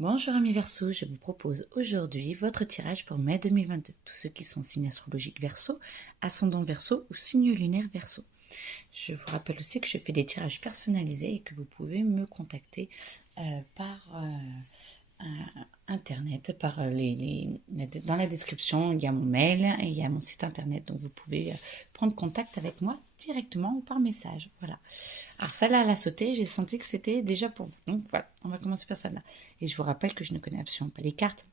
Bonjour amis Verseau, je vous propose aujourd'hui votre tirage pour mai 2022. Tous ceux qui sont signes astrologiques Verseau, ascendant Verseau ou signe lunaire Verseau. Je vous rappelle aussi que je fais des tirages personnalisés et que vous pouvez me contacter par internet, dans la description, il y a mon mail et il y a mon site internet, donc vous pouvez prendre contact avec moi directement ou par message. Voilà. Alors celle-là, elle a sauté, j'ai senti que c'était déjà pour vous. Donc voilà, on va commencer par celle-là. Et je vous rappelle que je ne connais absolument pas les cartes.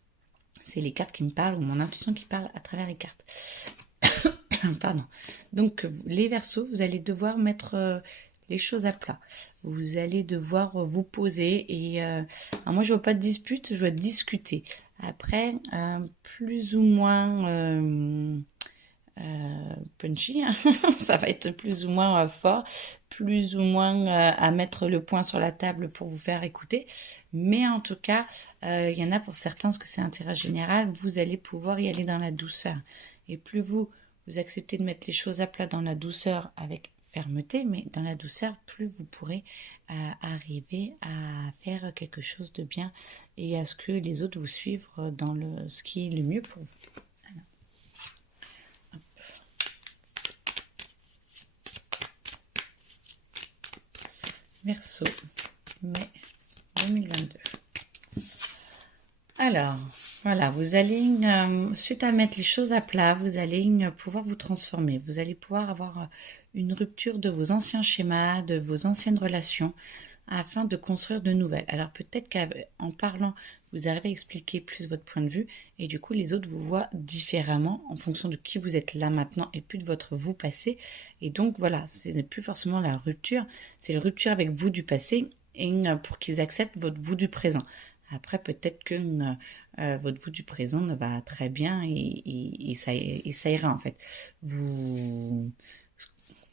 C'est les cartes qui me parlent ou mon intuition qui parle à travers les cartes. Pardon. Donc les Verseaux, vous allez devoir mettre les choses à plat. Vous allez devoir vous poser et moi je vois pas de dispute, je vois discuter. Après, plus ou moins punchy, hein. Ça va être plus ou moins fort, plus ou moins à mettre le point sur la table pour vous faire écouter. Mais en tout cas, il y en a pour certains, parce que c'est un tirage général, vous allez pouvoir y aller dans la douceur. Et plus vous acceptez de mettre les choses à plat dans la douceur avec fermeté, mais dans la douceur, plus vous pourrez arriver à faire quelque chose de bien et à ce que les autres vous suivent dans ce qui est le mieux pour vous. Verseau, mai 2022. Alors, voilà, vous allez, suite à mettre les choses à plat, vous allez pouvoir vous transformer. Vous allez pouvoir avoir une rupture de vos anciens schémas, de vos anciennes relations, afin de construire de nouvelles. Alors peut-être qu'en parlant, vous arrivez à expliquer plus votre point de vue, et du coup les autres vous voient différemment en fonction de qui vous êtes là maintenant et plus de votre vous passé. Et donc voilà, ce n'est plus forcément la rupture, c'est la rupture avec vous du passé, et pour qu'ils acceptent votre vous du présent. Après, peut-être que votre vous du présent ne va très bien et ça ira en fait.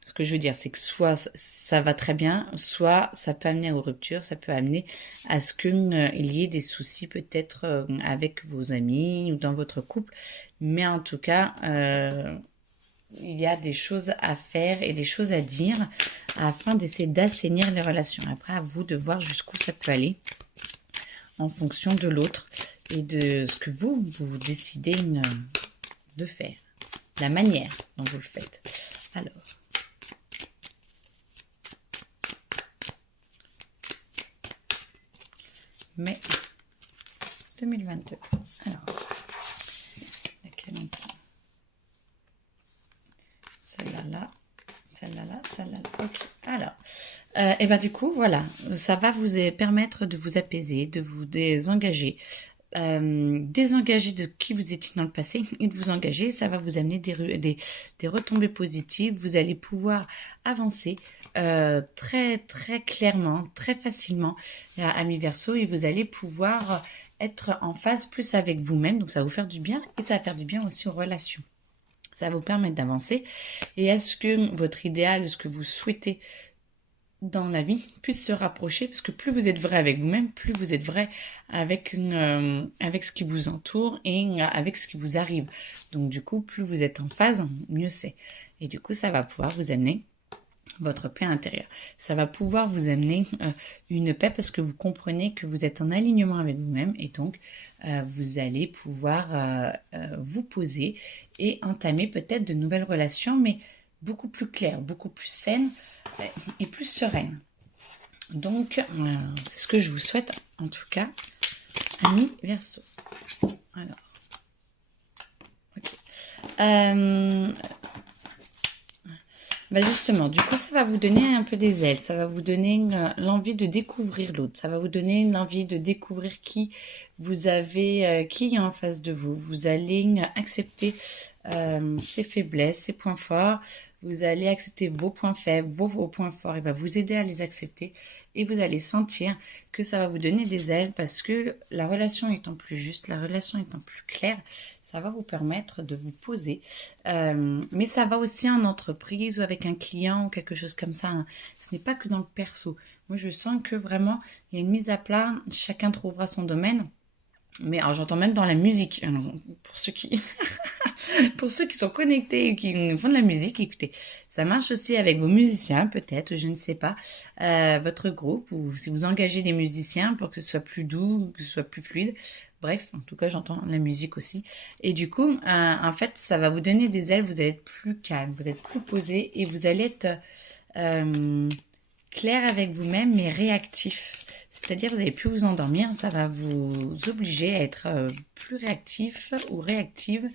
Ce que je veux dire, c'est que soit ça va très bien, soit ça peut amener aux ruptures, ça peut amener à ce qu'il y ait des soucis peut-être avec vos amis ou dans votre couple. Mais en tout cas, il y a des choses à faire et des choses à dire afin d'essayer d'assainir les relations. Après, à vous de voir jusqu'où ça peut aller en fonction de l'autre et de ce que vous décidez de faire, la manière dont vous le faites. Alors, mai 2022. Alors, laquelle on prend? Celle-là, là, celle-là, là, celle-là, là. Ok. Alors, et ben du coup, voilà, ça va vous permettre de vous apaiser, de vous désengager. Désengager de qui vous étiez dans le passé et de vous engager, ça va vous amener des retombées positives. Vous allez pouvoir avancer très très clairement, très facilement, amis Verseau, et vous allez pouvoir être en phase plus avec vous-même. Donc ça va vous faire du bien et ça va faire du bien aussi aux relations. Ça va vous permettre d'avancer et à ce que votre idéal, ce que vous souhaitez dans la vie puisse se rapprocher, parce que plus vous êtes vrai avec vous-même, plus vous êtes vrai avec avec ce qui vous entoure et avec ce qui vous arrive. Donc du coup, plus vous êtes en phase, mieux c'est. Et du coup, ça va pouvoir vous amener votre paix intérieure. Ça va pouvoir vous amener une paix parce que vous comprenez que vous êtes en alignement avec vous-même et donc vous allez pouvoir vous poser et entamer peut-être de nouvelles relations, mais beaucoup plus claires, beaucoup plus saines et plus sereines. Donc, c'est ce que je vous souhaite en tout cas, amis Verseau. Alors, ok. Bah justement, du coup, ça va vous donner un peu des ailes, ça va vous donner l'envie de découvrir l'autre, ça va vous donner l'envie de découvrir qui vous avez, qui est en face de vous. Vous allez accepter ses faiblesses, ses points forts, vous allez accepter vos points faibles, vos points forts, il va vous aider à les accepter et vous allez sentir que ça va vous donner des ailes parce que la relation étant plus juste, la relation étant plus claire, ça va vous permettre de vous poser. Mais ça va aussi en entreprise ou avec un client ou quelque chose comme ça, hein. Ce n'est pas que dans le perso. Moi, je sens que vraiment, il y a une mise à plat, chacun trouvera son domaine. Mais alors j'entends même dans la musique. Alors, pour ceux qui pour ceux qui sont connectés et qui font de la musique, écoutez, ça marche aussi avec vos musiciens peut-être, je ne sais pas, votre groupe ou si vous engagez des musiciens pour que ce soit plus doux, que ce soit plus fluide. Bref, en tout cas, j'entends la musique aussi. Et du coup, en fait, ça va vous donner des ailes, vous allez être plus calme, vous êtes plus posé et vous allez être clair avec vous-même mais réactif. C'est-à-dire vous allez plus vous endormir, ça va vous obliger à être plus réactif ou réactive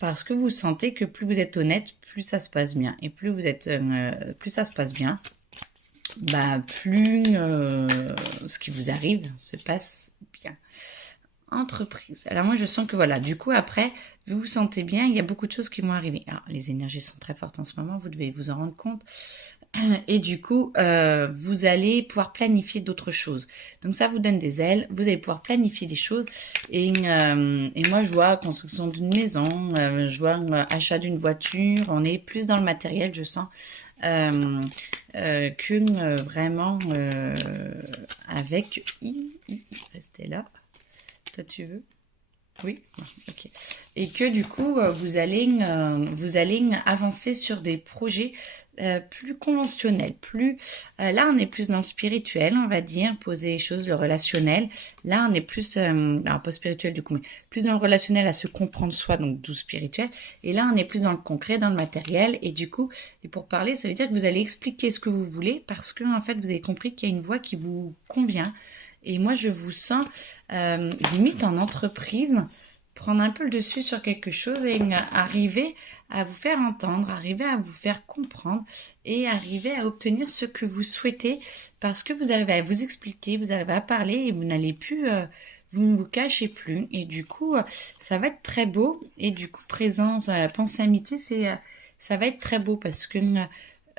parce que vous sentez que plus vous êtes honnête, plus ça se passe bien. Et plus vous êtes, plus ça se passe bien, bah plus ce qui vous arrive se passe bien. Entreprise. Alors moi je sens que voilà, du coup après, vous vous sentez bien, il y a beaucoup de choses qui vont arriver. Alors les énergies sont très fortes en ce moment, vous devez vous en rendre compte. Et du coup, vous allez pouvoir planifier d'autres choses. Donc ça vous donne des ailes, vous allez pouvoir planifier des choses. Et moi, je vois construction d'une maison, je vois achat d'une voiture. On est plus dans le matériel, je sens, que vraiment avec... Restez là. Toi, tu veux? Oui, ok. Et que du coup, vous allez avancer sur des projets plus conventionnels. Là, on est plus dans le spirituel, on va dire, poser les choses, le relationnel. Là, on est plus, alors pas spirituel du coup, mais plus dans le relationnel à se comprendre soi, donc d'où spirituel. Et là, on est plus dans le concret, dans le matériel. Et du coup, et pour parler, ça veut dire que vous allez expliquer ce que vous voulez parce que en fait, vous avez compris qu'il y a une voie qui vous convient. Et moi, je vous sens limite en entreprise, prendre un peu le dessus sur quelque chose et arriver à vous faire entendre, arriver à vous faire comprendre et arriver à obtenir ce que vous souhaitez parce que vous arrivez à vous expliquer, vous arrivez à parler et vous n'allez plus, vous ne vous cachez plus. Et du coup, ça va être très beau. Et du coup, présence, pensée, amitié, ça va être très beau parce que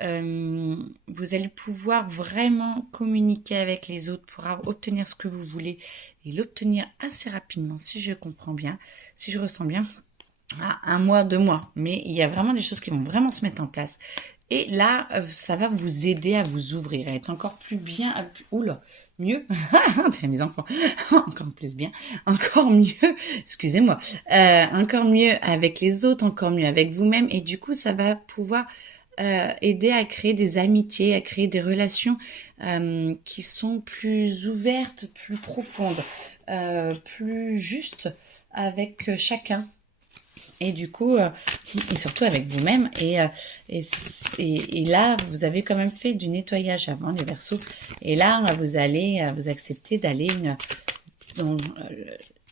vous allez pouvoir vraiment communiquer avec les autres pour obtenir ce que vous voulez et l'obtenir assez rapidement, si je comprends bien, si je ressens bien, à 1 mois, 2 mois. Mais il y a vraiment des choses qui vont vraiment se mettre en place. Et là, ça va vous aider à vous ouvrir, à être encore plus bien, oula, mieux, mes enfants, encore plus bien, encore mieux, excusez-moi, encore mieux avec les autres, encore mieux avec vous-même. Et du coup, ça va pouvoir aider à créer des amitiés, à créer des relations qui sont plus ouvertes, plus profondes, plus justes avec chacun. Et du coup, et surtout avec vous-même. Et là, vous avez quand même fait du nettoyage avant, les Verseaux. Et là, vous allez vous accepter d'aller dans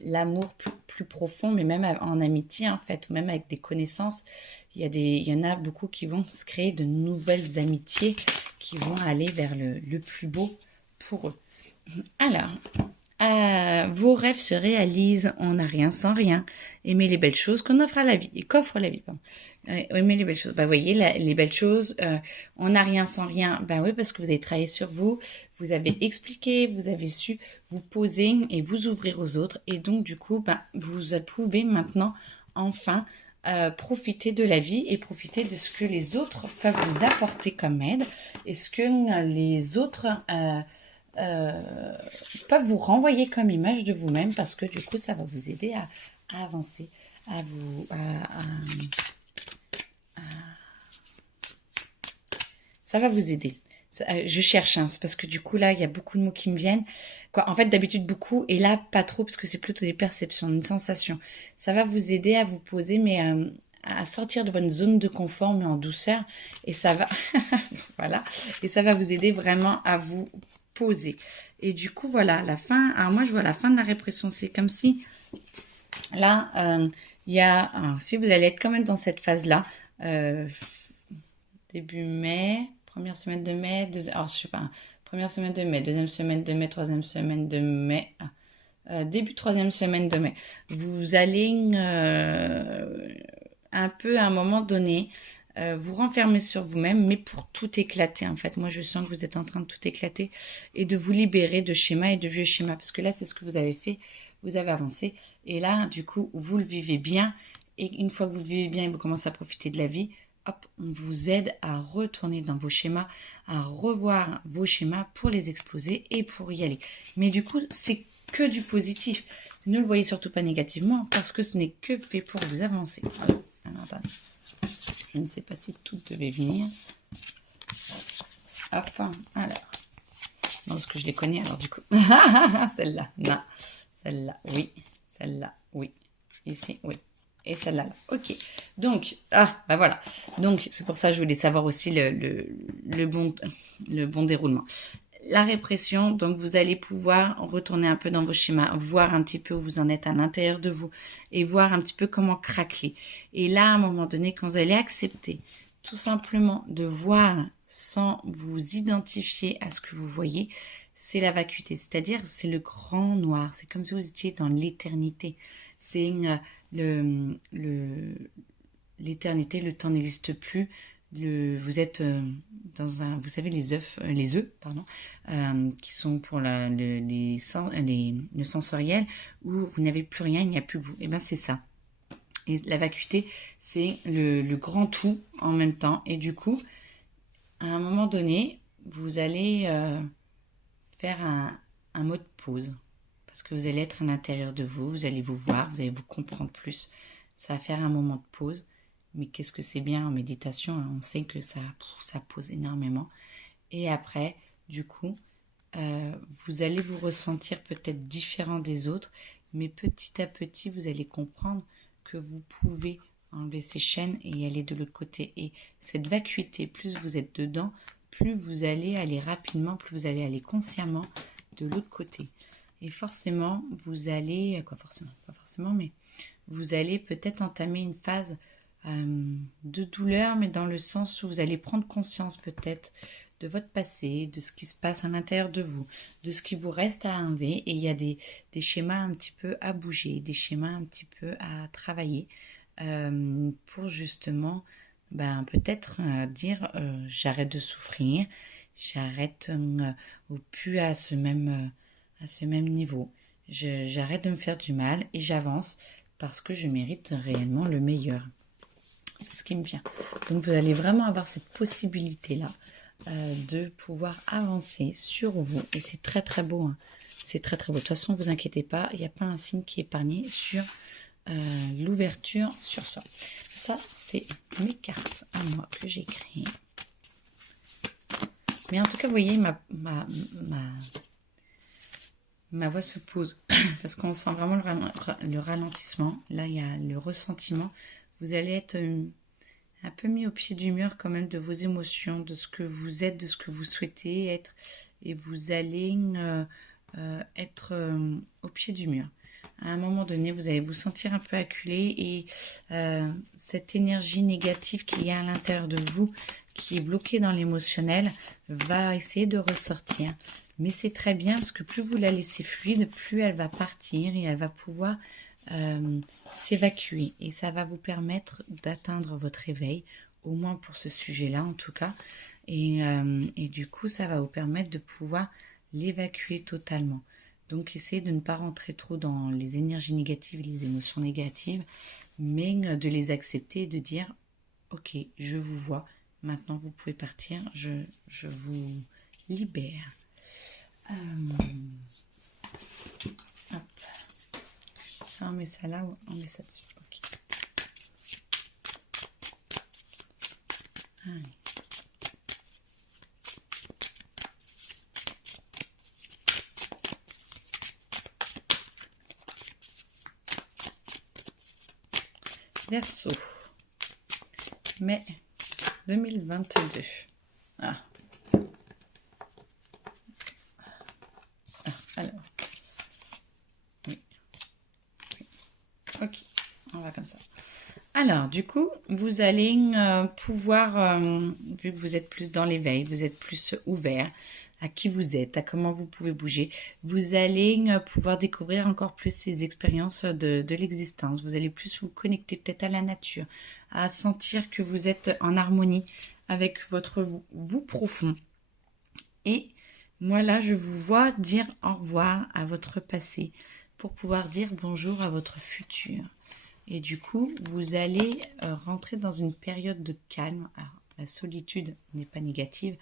l'amour plus profond, mais même en amitié en fait, ou même avec des connaissances. Il y en a beaucoup qui vont se créer de nouvelles amitiés qui vont aller vers le plus beau pour eux. Alors, vos rêves se réalisent, on n'a rien sans rien. Aimez les belles choses qu'on offre à la vie, et qu'offre la vie, pardon. Aimez les belles choses. Bah, vous voyez, les belles choses, on n'a rien sans rien. Ben oui, parce que vous avez travaillé sur vous, vous avez expliqué, vous avez su vous poser et vous ouvrir aux autres. Et donc, du coup, ben, vous pouvez maintenant, enfin, profiter de la vie et profiter de ce que les autres peuvent vous apporter comme aide et ce que les autres peuvent vous renvoyer comme image de vous-même parce que du coup ça va vous aider à avancer, ça va vous aider. Je cherche, hein, c'est parce que du coup là il y a beaucoup de mots qui me viennent. Quoi, en fait d'habitude beaucoup et là pas trop parce que c'est plutôt des perceptions, une sensation. Ça va vous aider à vous poser mais à sortir de votre zone de confort mais en douceur et ça va voilà et ça va vous aider vraiment à vous poser. Et du coup voilà la fin. Alors moi je vois la fin de la répression. C'est comme si là il y a alors, si vous allez être quand même dans cette phase là début mai. Première semaine de mai, alors je sais pas, première semaine de mai, deuxième semaine de mai, troisième semaine de mai, début troisième semaine de mai. Vous allez un peu à un moment donné vous renfermer sur vous-même, mais pour tout éclater en fait. Moi je sens que vous êtes en train de tout éclater et de vous libérer de schémas et de vieux schémas, parce que là c'est ce que vous avez fait, vous avez avancé, et là du coup vous le vivez bien, et une fois que vous le vivez bien et vous commencez à profiter de la vie, hop, on vous aide à retourner dans vos schémas, à revoir vos schémas pour les exploser et pour y aller. Mais du coup, c'est que du positif. Ne le voyez surtout pas négativement parce que ce n'est que fait pour vous avancer. Voilà. Alors, attendez. Je ne sais pas si tout devait venir. Enfin, alors. Non, parce que je les connais alors du coup. Celle-là, non. Celle-là, oui. Celle-là, oui. Ici, oui. Et celle-là, là. Ok. Donc, bah voilà. Donc, c'est pour ça que je voulais savoir aussi le bon déroulement. La répression, donc vous allez pouvoir retourner un peu dans vos schémas, voir un petit peu où vous en êtes à l'intérieur de vous et voir un petit peu comment craquer. Et là, à un moment donné, quand vous allez accepter tout simplement de voir sans vous identifier à ce que vous voyez, c'est la vacuité, c'est-à-dire c'est le grand noir, c'est comme si vous étiez dans l'éternité. C'est l'éternité, le temps n'existe plus. Vous êtes dans un, vous savez, les œufs, pardon, qui sont pour le sensoriel, où vous n'avez plus rien, il n'y a plus que vous. Et bien c'est ça. Et la vacuité, c'est le grand tout en même temps. Et du coup, à un moment donné, vous allez faire un mode pause. Parce que vous allez être à l'intérieur de vous, vous allez vous voir, vous allez vous comprendre plus. Ça va faire un moment de pause. Mais qu'est-ce que c'est bien en méditation, hein, on sait que ça pose énormément. Et après, du coup, vous allez vous ressentir peut-être différent des autres, mais petit à petit, vous allez comprendre que vous pouvez enlever ces chaînes et y aller de l'autre côté. Et cette vacuité, plus vous êtes dedans, plus vous allez aller rapidement, plus vous allez aller consciemment de l'autre côté. Et forcément, vous allez, pas forcément, mais vous allez peut-être entamer une phase de douleur, mais dans le sens où vous allez prendre conscience peut-être de votre passé, de ce qui se passe à l'intérieur de vous, de ce qui vous reste à enlever. Et il y a des schémas un petit peu à bouger, des schémas un petit peu à travailler pour justement peut-être dire j'arrête de souffrir, j'arrête plus à ce même niveau. J'arrête de me faire du mal et j'avance parce que je mérite réellement le meilleur. C'est ce qui me vient. Donc vous allez vraiment avoir cette possibilité-là de pouvoir avancer sur vous. Et c'est très très beau. Hein. C'est très très beau. De toute façon, ne vous inquiétez pas, il n'y a pas un signe qui est épargné sur l'ouverture sur soi. Ça, c'est mes cartes à moi que j'ai créées. Mais en tout cas, vous voyez, ma voix se pose parce qu'on sent vraiment le ralentissement. Là, il y a le ressentiment. Vous allez être un peu mis au pied du mur quand même de vos émotions, de ce que vous êtes, de ce que vous souhaitez être. Et vous allez être au pied du mur. À un moment donné, vous allez vous sentir un peu acculé et cette énergie négative qu'il y a à l'intérieur de vous, qui est bloquée dans l'émotionnel, va essayer de ressortir. Mais c'est très bien parce que plus vous la laissez fluide, plus elle va partir et elle va pouvoir s'évacuer. Et ça va vous permettre d'atteindre votre éveil, au moins pour ce sujet-là en tout cas. Et du coup, ça va vous permettre de pouvoir l'évacuer totalement. Donc, essayez de ne pas rentrer trop dans les énergies négatives, les émotions négatives, mais de les accepter et de dire « Ok, je vous vois, maintenant vous pouvez partir, je vous libère. » Hop. Ça, on met ça là ou on met ça dessus. Ok. Allez. Verseau, mai 2022. Alors. Oui. Ok, on va comme ça. Alors, du coup, vous allez pouvoir, vu que vous êtes plus dans l'éveil, vous êtes plus ouvert à qui vous êtes, à comment vous pouvez bouger, vous allez pouvoir découvrir encore plus ces expériences de l'existence. Vous allez plus vous connecter peut-être à la nature, à sentir que vous êtes en harmonie avec votre vous profond. Et moi là, je vous vois dire au revoir à votre passé pour pouvoir dire bonjour à votre futur. Et du coup, vous allez rentrer dans une période de calme. Alors, la solitude n'est pas négative.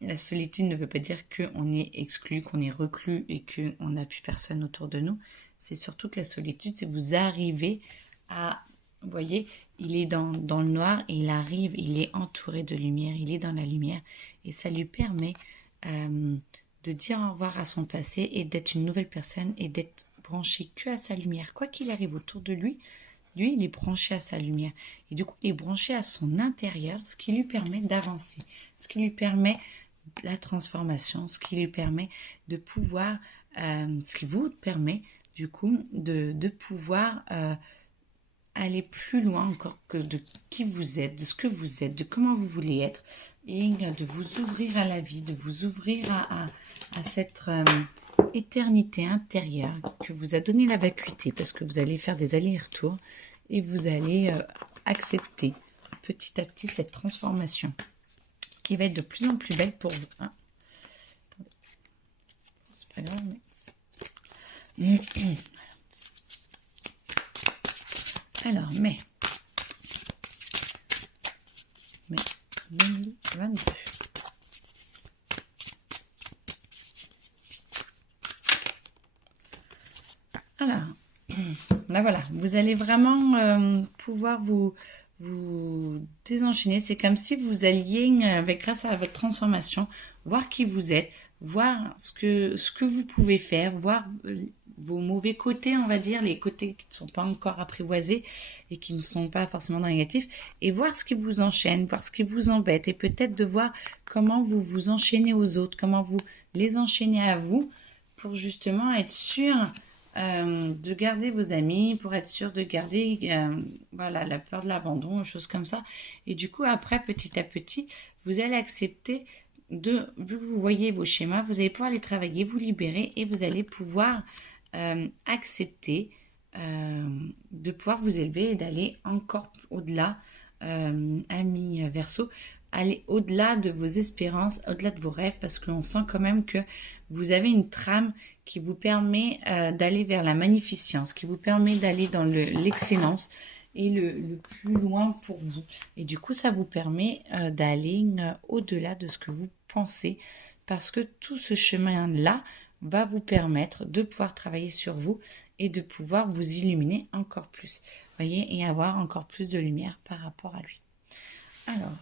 la solitude ne veut pas dire qu'on est exclu, qu'on est reclus et qu'on n'a plus personne autour de nous. C'est surtout que la solitude, c'est vous arrivez à, vous voyez, il est dans le noir et il arrive, il est entouré de lumière, il est dans la lumière et ça lui permet de dire au revoir à son passé et d'être une nouvelle personne et d'être branché que à sa lumière. Quoi qu'il arrive autour de lui, il est branché à sa lumière. Et du coup, il est branché à son intérieur, ce qui lui permet d'avancer, ce qui lui permet la transformation, ce qui lui permet de pouvoir, ce qui vous permet du coup de pouvoir aller plus loin encore que de qui vous êtes, de ce que vous êtes, de comment vous voulez être et de vous ouvrir à la vie, de vous ouvrir à cette éternité intérieure que vous a donné la vacuité parce que vous allez faire des allers-retours et vous allez accepter petit à petit cette transformation qui va être de plus en plus belle pour vous. Hein. C'est pas grave, mais... Alors, mai 2022. Alors, là voilà, vous allez vraiment pouvoir vous désenchaîner. C'est comme si vous alliez, grâce à votre transformation, voir qui vous êtes, voir ce que vous pouvez faire, voir vos mauvais côtés, on va dire, les côtés qui ne sont pas encore apprivoisés et qui ne sont pas forcément dans le négatif, et voir ce qui vous enchaîne, voir ce qui vous embête, et peut-être de voir comment vous vous enchaînez aux autres, comment vous les enchaînez à vous, pour justement être sûr de garder vos amis, pour être sûr de garder voilà, la peur de l'abandon, choses comme ça. Et du coup, après, petit à petit, vous allez accepter vu que vous voyez vos schémas, vous allez pouvoir les travailler, vous libérer et vous allez pouvoir accepter de pouvoir vous élever et d'aller encore au-delà, amis Verseau, aller au-delà de vos espérances, au-delà de vos rêves, parce qu'on sent quand même que vous avez une trame qui vous permet d'aller vers la magnificence, qui vous permet d'aller dans l'excellence et le plus loin pour vous. Et du coup, ça vous permet d'aller au-delà de ce que vous pensez, parce que tout ce chemin-là va vous permettre de pouvoir travailler sur vous et de pouvoir vous illuminer encore plus, voyez, et avoir encore plus de lumière par rapport à lui. Alors,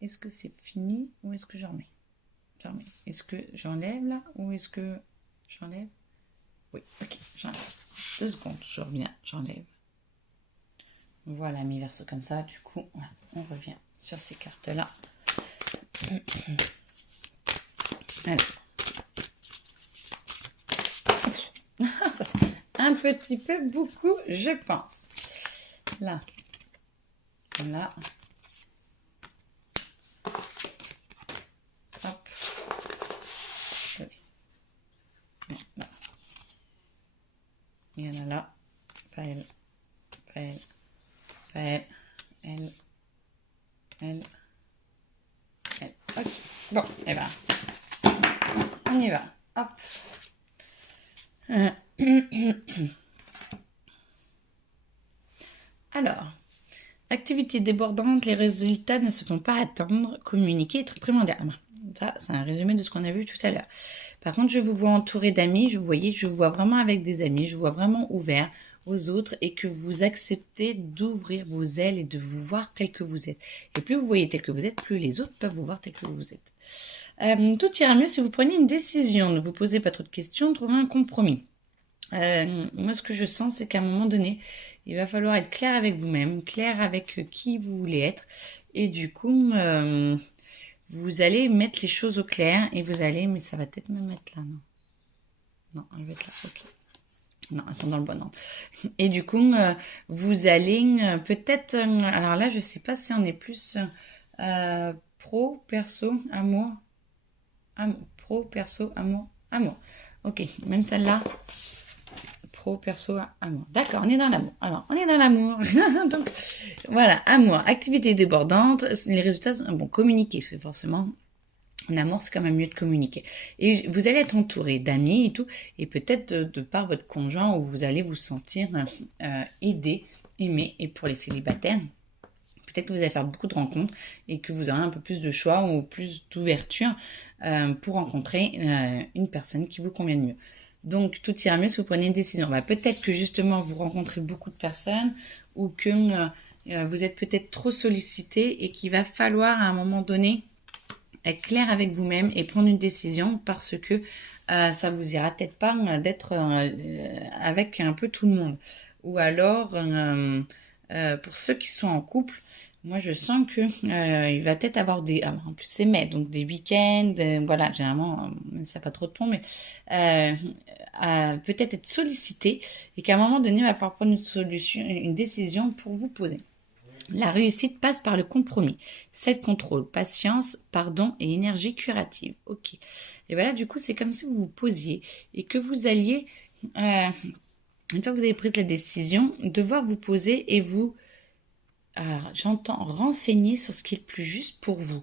est-ce que c'est fini ou est-ce que j'en mets? Est-ce que j'enlève là ou est-ce que j'enlève? Oui, ok, j'enlève. 2 secondes, je reviens, j'enlève. Voilà, mi verso comme ça. Du coup, voilà, on revient sur ces cartes-là. Alors. Ça fait un petit peu beaucoup, je pense. Là. Là. Hop. Là. Il y en a là. Pas elle. Pas elle. Pas elle. Elle. Elle. Elle. Ok. Bon, et ben. On y va. Hop. Alors, activité débordante, les résultats ne se font pas attendre, communiquer est primordial. Ça, c'est un résumé de ce qu'on a vu tout à l'heure. Par contre, je vous vois entouré d'amis, je vous vois vraiment avec des amis, je vous vois vraiment ouvert aux autres et que vous acceptez d'ouvrir vos ailes et de vous voir tel que vous êtes. Et plus vous voyez tel que vous êtes, plus les autres peuvent vous voir tel que vous êtes. Tout ira mieux si vous prenez une décision. Ne vous posez pas trop de questions, trouvez un compromis. Moi, ce que je sens, c'est qu'à un moment donné, il va falloir être clair avec vous-même, clair avec qui vous voulez être. Et du coup, vous allez mettre les choses au clair et vous allez... Mais ça va peut-être me mettre là, non? Non, elle va être là, ok. Non, elles sont dans le bon ordre. Et du coup, vous allez peut-être... alors là, je sais pas si on est plus pro, perso, amour. Pro, perso, amour. Amour. Ok, même celle-là... Pro, perso, amour. D'accord, on est dans l'amour. Alors, on est dans l'amour. Donc, voilà, amour, activité débordante. Les résultats sont, bon, communiquer, c'est forcément, en amour, c'est quand même mieux de communiquer. Et vous allez être entouré d'amis et tout, et peut-être de par votre conjoint où vous allez vous sentir aidé, aimé. Et pour les célibataires, Peut-être que vous allez faire beaucoup de rencontres et que vous aurez un peu plus de choix ou plus d'ouverture pour rencontrer une personne qui vous convient mieux. Donc, tout ira mieux si vous prenez une décision. Peut-être que justement, vous rencontrez beaucoup de personnes ou que vous êtes peut-être trop sollicité et qu'il va falloir à un moment donné être clair avec vous-même et prendre une décision parce que ça vous ira peut-être pas d'être avec un peu tout le monde. Ou alors, pour ceux qui sont en couple, moi je sens que il va peut-être avoir des... en plus c'est mai, donc des week-ends, voilà, généralement, ça n'a pas trop de pont, mais peut-être être sollicité et qu'à un moment donné, il va falloir prendre une décision pour vous poser. La réussite passe par le compromis, self-control, patience, pardon et énergie curative. Ok. Et voilà, du coup, c'est comme si vous vous posiez et que vous alliez, une fois que vous avez pris la décision, devoir vous poser et vous, j'entends, renseigner sur ce qui est le plus juste pour vous.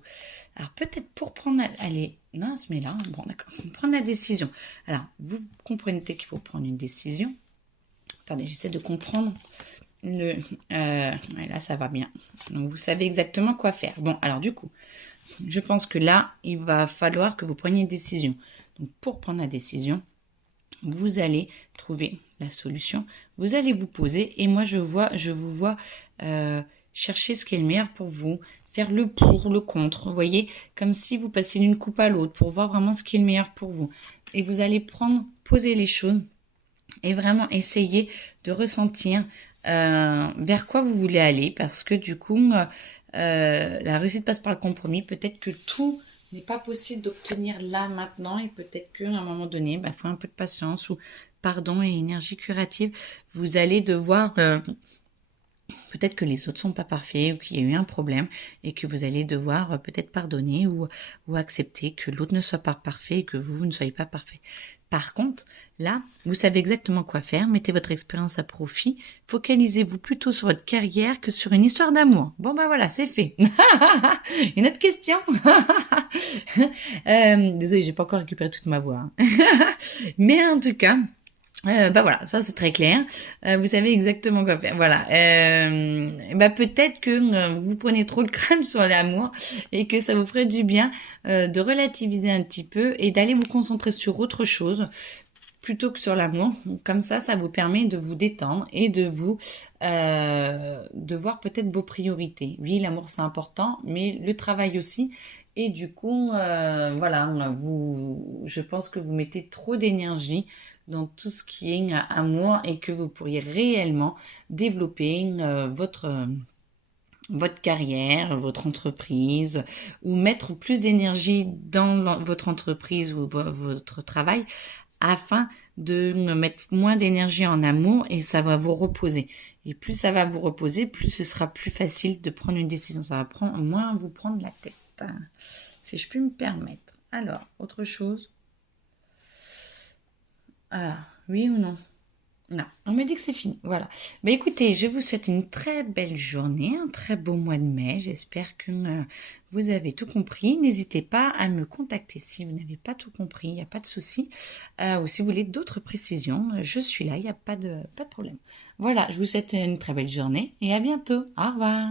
Alors peut-être pour prendre, allez, non, on se met là, bon d'accord, prendre la décision. Alors, vous comprenez qu'il faut prendre une décision. Attendez, j'essaie de comprendre. Là ça va bien, donc vous savez exactement quoi faire. Bon, alors du coup je pense que là il va falloir que vous preniez une décision. Donc pour prendre la décision, vous allez trouver la solution, vous allez vous poser et moi je vous vois chercher ce qui est le meilleur pour vous, faire le pour, le contre, vous voyez, comme si vous passiez d'une coupe à l'autre pour voir vraiment ce qui est le meilleur pour vous. Et vous allez poser les choses et vraiment essayer de ressentir vers quoi vous voulez aller, parce que du coup, la réussite passe par le compromis. Peut-être que tout n'est pas possible d'obtenir là, maintenant, et peut-être qu'à un moment donné, il faut un peu de patience ou pardon et énergie curative. Vous allez devoir... peut-être que les autres sont pas parfaits ou qu'il y a eu un problème et que vous allez devoir peut-être pardonner ou accepter que l'autre ne soit pas parfait et que vous ne soyez pas parfait. Par contre, là, vous savez exactement quoi faire, mettez votre expérience à profit, focalisez-vous plutôt sur votre carrière que sur une histoire d'amour. Bon voilà, c'est fait. Une autre question. Désolée, j'ai pas encore récupéré toute ma voix. Mais en tout cas... voilà, ça c'est très clair. Vous savez exactement quoi faire. Voilà. Peut-être que vous prenez trop le crâne sur l'amour et que ça vous ferait du bien de relativiser un petit peu et d'aller vous concentrer sur autre chose plutôt que sur l'amour. Comme ça vous permet de vous détendre et de vous de voir peut-être vos priorités. Oui, l'amour c'est important, mais le travail aussi. Et du coup, voilà, je pense que vous mettez trop d'énergie dans tout ce qui est amour et que vous pourriez réellement développer votre carrière, votre entreprise, ou mettre plus d'énergie dans votre entreprise ou votre travail afin de mettre moins d'énergie en amour et ça va vous reposer. Et plus ça va vous reposer, plus ce sera plus facile de prendre une décision. Ça va moins vous prendre la tête, si je puis me permettre. Alors, autre chose? Ah, oui ou non? Non, on me dit que c'est fini. Voilà. Écoutez, je vous souhaite une très belle journée, un très beau mois de mai. J'espère que vous avez tout compris. N'hésitez pas à me contacter si vous n'avez pas tout compris, il n'y a pas de souci. Ou si vous voulez d'autres précisions, je suis là, il n'y a pas de problème. Voilà, je vous souhaite une très belle journée et à bientôt. Au revoir.